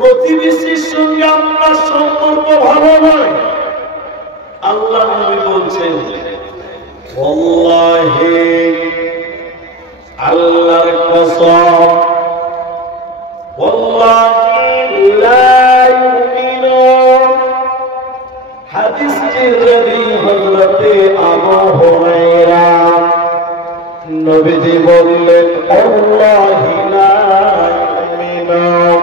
প্রতিবেশীর সঙ্গে আপনার সম্পর্ক ভালো নয়। আল্লাহ নবী বলছেন, ওয়াল্লাহি আল্লাহর কসম, ওয়াল্লাহি লা ইউমিনুন। হাদিসটি রাবি হযরতে আবু হুরায়রা, নবীজি বললেন, ওয়াল্লাহি লা ইউমিনুন,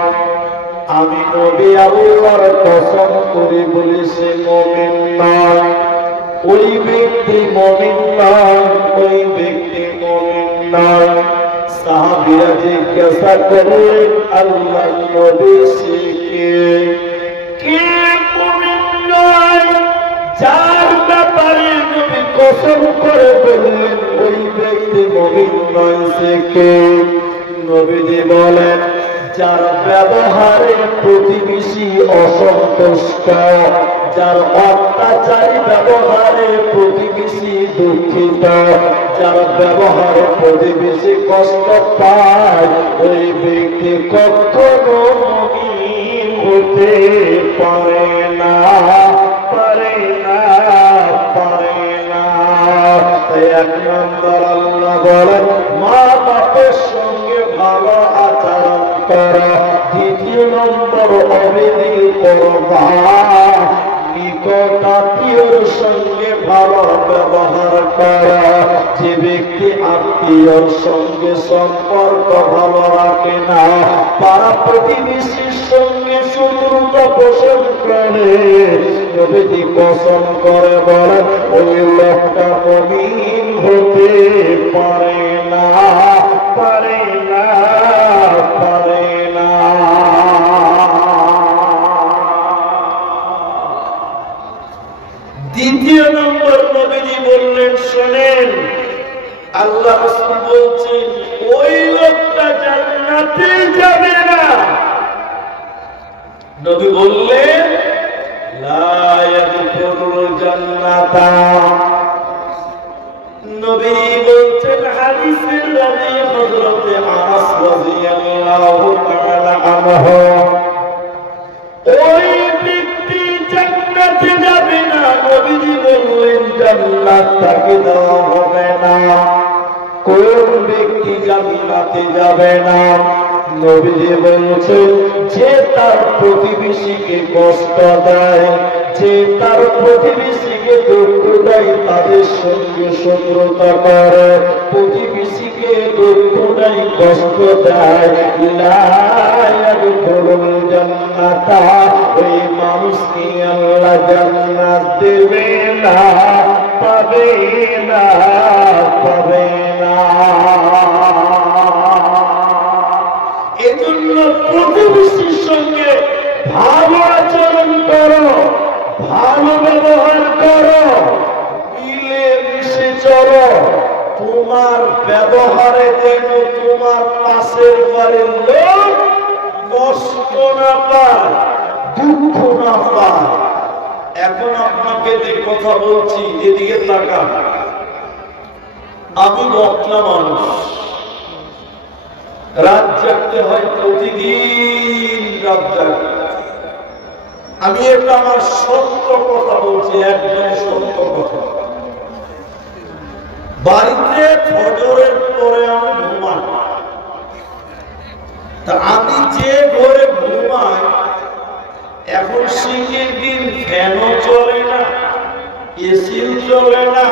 আমি নবী আল্লাহর কসম করে বলেছি মুমিন নয়, ওই ব্যক্তি মুমিন নয়, ওই ব্যক্তি মুমিন নয়। সাহাবীরা জিজ্ঞাসা করলেন, আল্লাহর নবী কে মুমিন নয়? যার ব্যাপারে নবী কসম করে বললেন ওই ব্যক্তি মুমিন নয়, সে কে? নবীজি বলেন, যার ব্যবহারে প্রতিবেশী অসন্তুষ্ট, যার অত্যাচারী ব্যবহারে প্রতিবেশী দুঃখিত, যার ব্যবহারে প্রতিবেশী কষ্ট পায়, ওই ব্যক্তি কখনো মুমিন হতে পারে না, পারে না, পারে না। তাই এক নম্বর আল্লাহ বলেন, মা বাপের সঙ্গে ভালো আচরণ করো। দ্বিতীয় নম্বর, অবেদিল করবা, নিকটাত্মীয়র সঙ্গে ভালো ব্যবহার করা। যে ব্যক্তি আত্মীয়র সঙ্গে সম্পর্ক ভালো রাখে না, পাড়া প্রতিবেশীর সঙ্গে শত্রুতা পোষণ করে, নবীজি কসম করে বলেন ওই লোকটা মুমিন হতে পারে না, পারে না, পারে না। দ্বিতীয় নম্বর নবীজি বললেন, শোনেন, আল্লাহ রাসূল বলছেন ওই লোকটা জান্নাতে যাবে না। নবী বললেন, লা ইয়াদখুলুল জান্নাতা। নবী বলছেন হাদিসের রাবি হযরতে আনাস রাদিয়াল্লাহু তাআলা আনহু, ওই ব্যক্তি জান্নাতে যাবে না। নবীজি বললেন, জান্নাত তাকে দেওয়া হবে না। কোন ব্যক্তি জান্নাতে যাবে না? নবীজি বলছেন, যে তার প্রতিবেশীকে কষ্ট দেয়, যে তার প্রতিবেশীকে দুঃখ দেয়, তাদের সঙ্গে শত্রুতা করে, প্রতিবেশীকে দুঃখ দেয়, কষ্ট দেয়, লা ইয়াদখুলুল জান্নাতা, ওই মানুষকে আল্লাহ জান্নাত দেবে না, পাবে না, পাবে না। এজন্য প্রতিবেশীর সঙ্গে ভালো আচরণ করো, ভালো ব্যবহার করো, মিলে মিশে চলো। তোমার ব্যবহারে যেন তোমার পাশের বাড়ির লোক কষ্ট না পায়, দুঃখ না পায়। এখন আপনাকে যে কথা বলছি, এদিকে তাকান। আমি বক্তা মানুষ, রাত জাগতে হয়, প্রতিদিন রাত জাগতে। আমি এটা আমার সত্য কথা বলছি, একদম সত্য কথা। বাড়িতে ফজরের পরে আমি ঘুমাই, তা আমি যে ঘরে ঘুমাই, এখন শীতের দিন ফ্যানও চলে না, এসিও চলে না,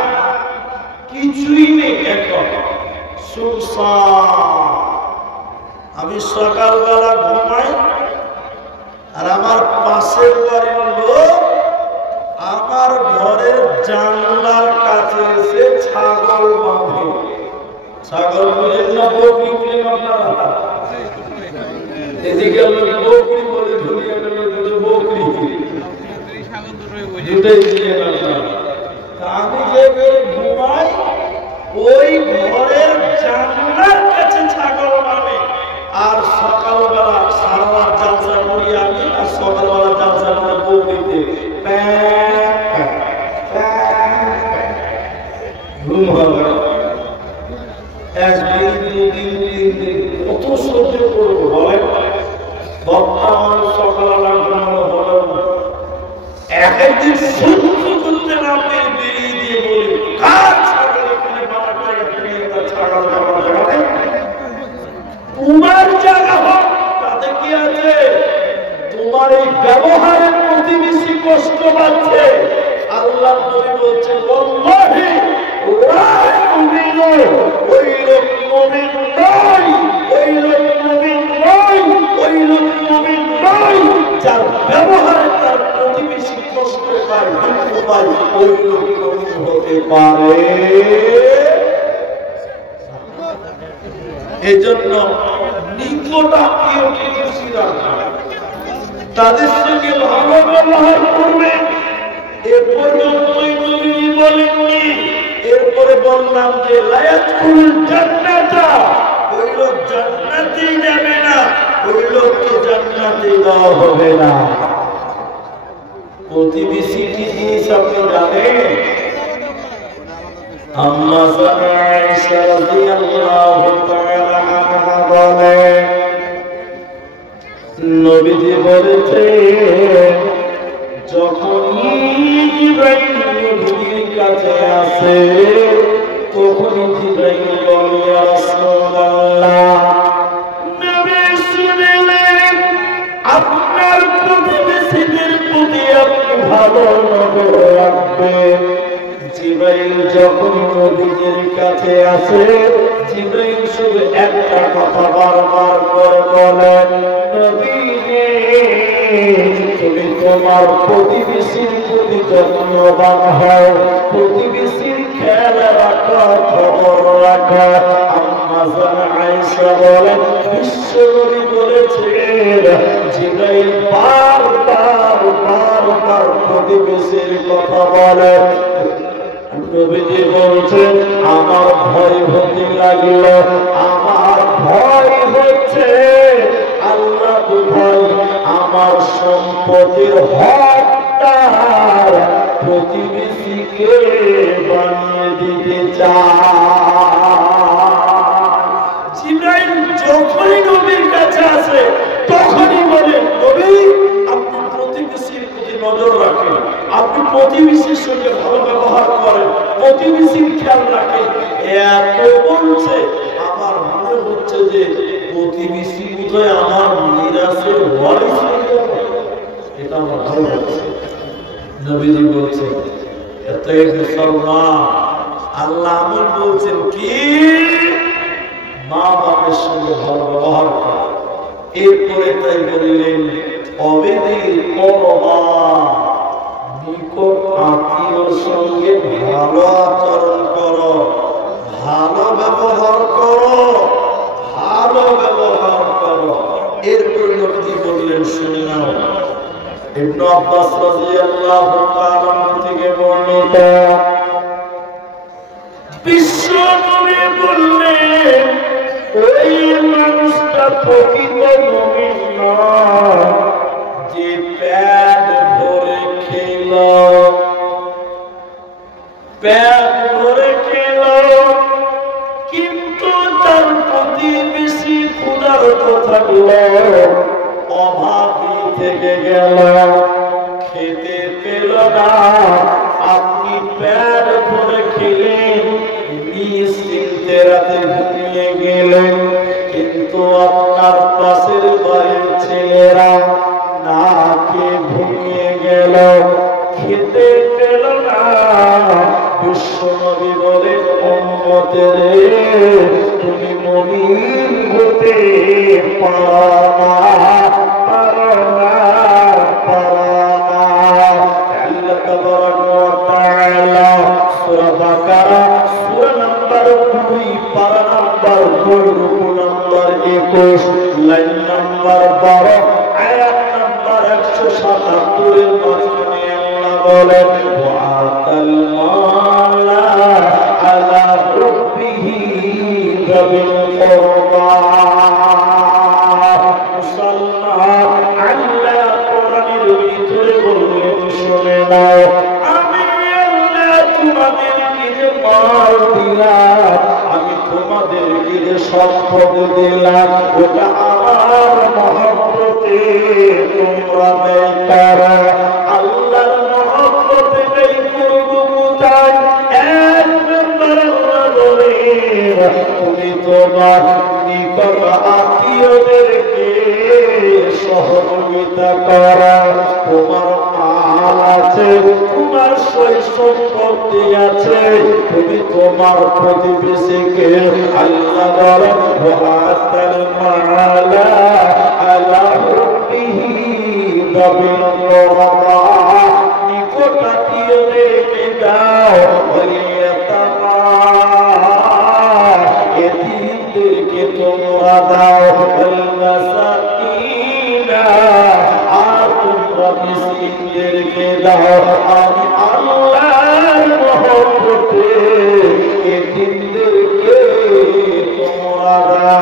কিছুই নেই, এখন সুনসান। আমি সকালবেলা ঘুমাই, আর আমার পাশের বাড়ির লোক আমার ঘরের জানলার কাছে এসে ছাগল বাঁধে। ছাগল বলেন না, বকরি বলেন আপনারা? এদিকে বকরি বলে, ধরিয়ে গেল বকরি, দুটোই দিয়ে গেল। আমি যে ঘুমাই, ওই ঘরের জানলার কাছে ছাগল বাঁধে। আর সকালবেলা সারা রাত জালসা করি আমি, আর সকালবেলা জালসা করে বকরিতে ঘুম হবে। একদিন, দুদিন, তিন দিন, কত সহ্য করবো বলেন? বক্তা সকালবেলা ঘুমানো হলো একদিন সহ্য করতে না পেরে বেরিয়ে দিয়ে বলি কার ছাগল এখানে বাবার জায়গা থেকে তার ছাগল বাবার জায়গাতে তোমার জায়গা হোক তাতে কি আছে তোমার এই ব্যবহারের প্রতিবেশী কষ্ট পাচ্ছে আল্লাহ নবী বলছেন ওয়াল্লাহি লা ইউমিনু ওই লোক মুমিন নয় ওই লোক মুমিন নয় ওই লোক মুমিন নয় যার ব্যবহারে তার প্রতিবেশী কষ্ট পায় দুঃখ পায় ওই লোক মুমিন হতে পারে এজন্য নিকট আত্মীয়কে খুশি রাখা তাদের সঙ্গে ভালো ব্যবহার করবেন এ পর্যন্তই নবী বলেননি এরপরে বললাম যে লায়াতুল জান্নাতা ওই লোক জান্নাতে যাবে না ওই লোককে জান্নাতে দেওয়া হবে না প্রতিবেশী কি জিনিস আপনি জানেন আম্মা আয়েশা রাদিয়াল্লাহু তাআলা আনহা বলেন নবীজি বলেছেন যখনই জিবরাইল নবীর কাছে আসে তখনই জিবরাইল বলে ইয়া রাসূলুল্লাহ নবী শুনলেন আপনার প্রতিবেশীদের প্রতি আপনি ভালো নজর রাখবেন জিবরাইল যখন নবীজির কাছে আসে জিবরাইল শুধু একটা কথা বারবার করে বলেন নবী তুমি তোমার প্রতিবেশীর প্রতি যত্নবান হও প্রতিবেশীর খেয়াল রাখো খবর রাখো আম্মা আয়েশা বলেন বিশ্বনবী বলেছেন জিবরাইল বারবার প্রতিবেশীর কথা বলে নবীজি বলছেন আমার ভয় হতে লাগলো আমার ভয় হচ্ছে আল্লাহ ভয় আমার সম্পদের হকদার প্রতিবেশীকে বানিয়ে দিতে চায় জিবরাইল যখনই নবীর কাছে আসে তখনই বলেন নবী আপনি প্রতিবেশীর প্রতি নজর রাখেন আপনি প্রতিবেশীর সঙ্গে ভালো ব্যবহার করেন প্রতিবেশীর খেয়াল রাখেন এত বলছে আমার মনে হচ্ছে যে প্রতিবেশী বোধহয় আমার মিরাসের ওয়ারিস এটা আমার ভালো লাগছে নবীজি বলছেন এত মুসলমান আল্লাহ আমল বলছেন কি মা বাপের সঙ্গে ভালো ব্যবহার করা এরপরে তাই বললেন অবেদির পরমা নিকট আত্মীয়র সঙ্গে ভালো আচরণ করো ভালো ব্যবহার করো ভালো ব্যবহার করো এরপরে নবীজি বললেন শুনে নাও ইবনে আব্বাস রাদিয়াল্লাহু তাআলা থেকে বর্ণিত বিশ্ব নবী বললেন ওই মানুষটা প্রকৃত মুমিন নয় যে পেট ভরে খেল কিন্তু তার প্রতিবেশী ক্ষুধার্ত থাকলো অভাবী থেকে গেল খেতে পেল না আপনি পেট ভরে খেলেন নিশ্চিন্তে রাতে ঘুমিয়ে গেলেন কিন্তু আপনার পাশের বাড়ির ছেলেরা না খেয়ে ঘুমিয়ে গেল খেতে পেল না বিশ্বনবী বলেন উম্মতের তুমি মুমিন হতে পারো না আল্লাহ তাবারাক ওয়া তাআলা সূরা বাকারা সূরা নাম্বার 2 পারা নাম্বার 2 রুকু নাম্বার 21 লাইন নাম্বার 12 আয়াত নাম্বার 177 এর মাঝখানে আল্লাহ বলেন ওয়াতাল মালা আলা হুব্বিহি যাবিল কুরবা মুসলমান আল্লাহ কোরআনের ভিতরে বললেন শুনে নাও আমি আল্লাহ তোমাদেরকে যে মাল দিলাম আমি তোমাদেরকে যে সম্পদ দিলাম ওটা আমার মহব্বতে তোমরা ব্যয় করো। আল্লাহর মহব্বতে ব্যয় করব কোথায়? এক নম্বর আল্লাহ বলেন, তুমি তোমার নিকট আত্মীয়দেরকে সহযোগিতা করো। তোমার মাল আছে, তোমার সয় সম্পত্তি আছে, তুমি তোমার প্রতিবেশীকে আল্লাহ বলেন ওয়াতাল মালা আলা হুব্বিহি যাবিল কুরবা, নিকট আত্মীয়দেরকে দাও। ওয়ালিয়াতামা, এতিমদেরকে তোমরা দাও। ওয়াল মাসাকিনা, আর তোমরা মিসকিনদেরকে দাও। আমি আল্লাহর মহব্বতে এতিমদেরকে তোমরা দাও।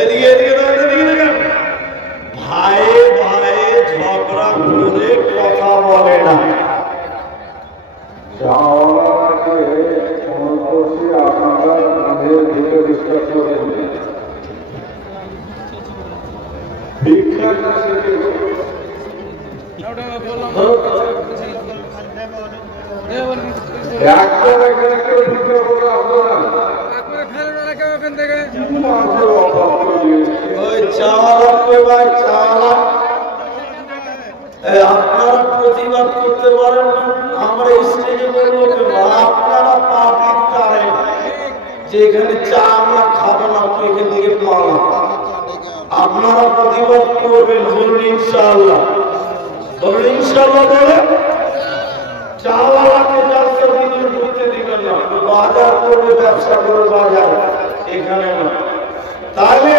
এদিকে এদিকে দেখেন, ভাইয়ে ভাইয়ে ঝগড়া করে কথা বলে না। আপনারা প্রতিবাদ করতে পারেন, আমরা স্টেজে বলবো আপনারা পাবলিক করেন যে এখানে চা আমরা খাবো না, তো এখান থেকে পাবো। আপনারা প্রতিবাদ করবেন, বলুন ইনশাআল্লাহ, বলুন ইনশাআল্লাহ। বলে চাওয়ালাকে রাস্তা দিয়ে ঢুকতে দিবেন না, বাজার করবে, ব্যবসা করবে বাজার, এখানে না। তাহলে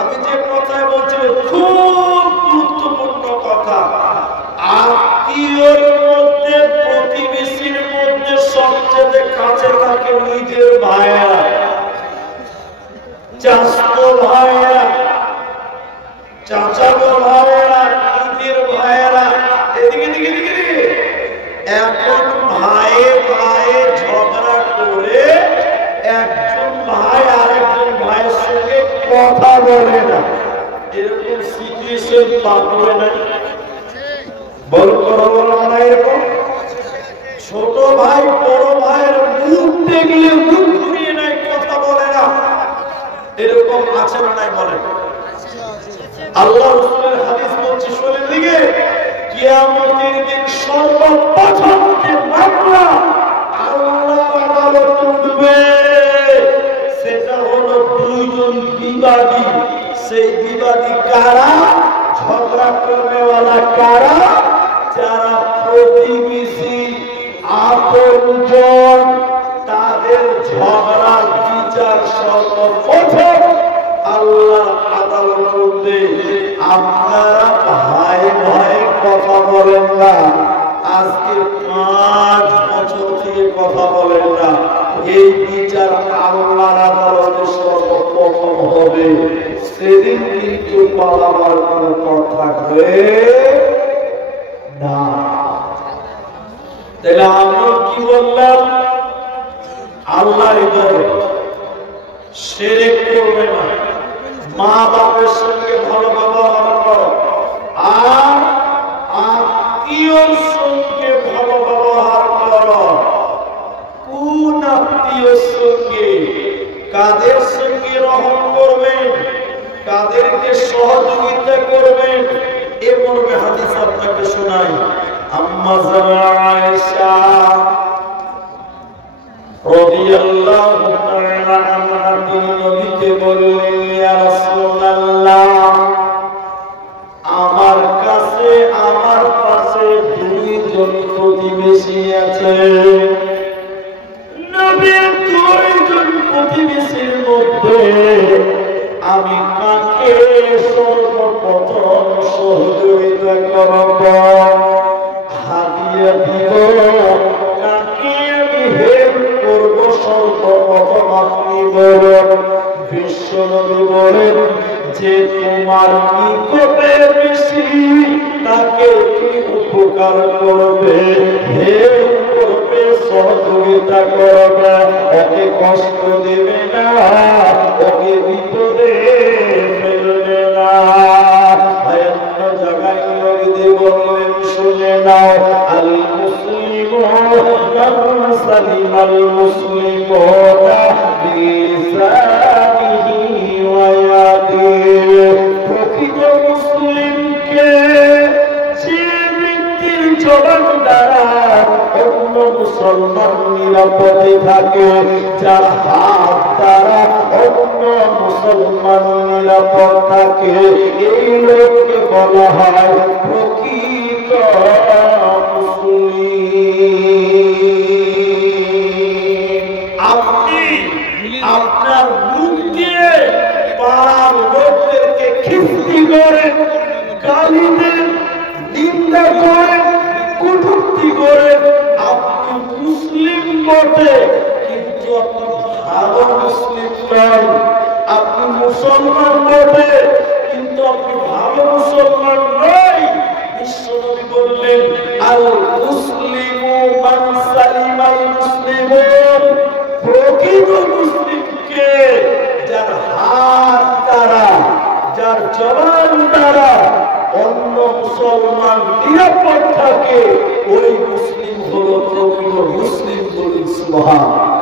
আমি যে কথাই বলছি খুব গুরুত্বপূর্ণ কথা, আত্মীয়র মধ্যে প্রতিবেশীর মধ্যে সবচেয়ে কাছে থাকে নিজের ভাইয়েরা, চাচাতো ভাইয়েরা, চাচাতো ভাইয়েরা, নিজের ভাইয়েরা। এদিকে দিকে দিকে দিকে এখন ভাইয়ে ভাইয়ে ঝগড়া করে একজন ভাই আরেকজন ভাইয়ের সঙ্গে কথা বলে না, এরকম সিচুয়েশন পাবে না। বড় বড় বড় না, এরকম ছোট ভাই বড় ভাইয়ের মুখ দেখলে মুখ ঘুরিয়ে নেয়, কথা বলে না, এরকম আছে না নাই বলে? আল্লাহ রাসূলের হাদিস বলছে, শোনেন দিকে, কিয়ামতের দিন সর্বপ্রথম যে মামলা আল্লাহর আদালতে উঠবে সেটা হলো দুইজন বিবাদী। সেই বিবাদী কারা? ঝগড়া করনেওয়ালা কারা? যারা প্রতিবেশী, আপনজন, তাদের ঝগড়ার বিচার সর্বপ্রথম আল্লাহর আদালতে। আপনারা ভাই ভাই কথা বলেন না, আজকে 5 বছর থেকে কথা বলেন না, এই বিচার আল্লাহর আদালতে সর্বপ্রথম হবে। সেদিন কিন্তু পালাবার কোনো পথ থাকবে না। তাহলে আমরা কি বললাম? আল্লাহর ইবাদত, শিরক করবে না, মা বাবার সঙ্গে ভালো ব্যবহার করো, আর আত্মীয়র সঙ্গে ভালো ব্যবহার করো। কোন আত্মীয়র সঙ্গে? কাদের সঙ্গে রহম করবেন, কাদেরকে সহযোগিতা করবেন, এ মর্মে হাদিস আপনাকে শোনাই। আম্মা আয়েশা রাদিয়াল্লাহু তাআলা আনহা তিনি নবীকে বললেন, ইয়া রাসূলুল্লাহ, আমার কাছে আমার পাশে দুইজন প্রতিবেশী আছে। নবী, দুইজন প্রতিবেশীর মধ্যে আমি কাকে সর্বপ্রথম সহযোগিতা করব, হাদিয়া দিব, কাকে আমি হেল্প করব সর্বপ্রথম আপনি বলেন। বিশ্বনবী বলেন, যে তোমার নিকটে বেশি তাকে তুমি উপকার করবে, হেল্প করবে, সহযোগিতা করবে, ওকে কষ্ট দেবে না, ওকে বিপদে ফেলবে না। অন্য জায়গায় নবী বললেন, শুনে নাও, আল মুসলিমু মান সালিমাল মুসলিমুনা বিলিসানিহি ওয়া ইয়াদিহি। প্রকৃত মুসলিমকে যে ব্যক্তির জবান দ্বারা অন্য মুসলমান নিরাপদে থাকে, যার হাত দ্বারা অন্য মুসলমান নিরাপদ থাকে, এই লোককে বলা হয় প্রকৃত মুসলিম। আপনি আপনার মুখ দিয়ে পাড়ার লোকদেরকে খিস্তি করেন, গালি দেন, নিন্দা করেন, কটূক্তি করেন, আপনি মুসলিম বটে, কিন্তু আপনি ভালো মুসলিম নন। আপনি মুসলমান বটে, কিন্তু আপনি ভালো মুসলমান নয়। বিশ্বনবী বললেন, আল মুসলিমু মান সালিমাল মুসলিমুন। প্রকৃত মুসলিমকে যার হাত দ্বারা, যার জবান দ্বারা অন্য মুসলমান নিরাপদ থাকে, ওই মুসলিম হলো প্রকৃত মুসলিম। বলুন সুবহানাল্লাহ।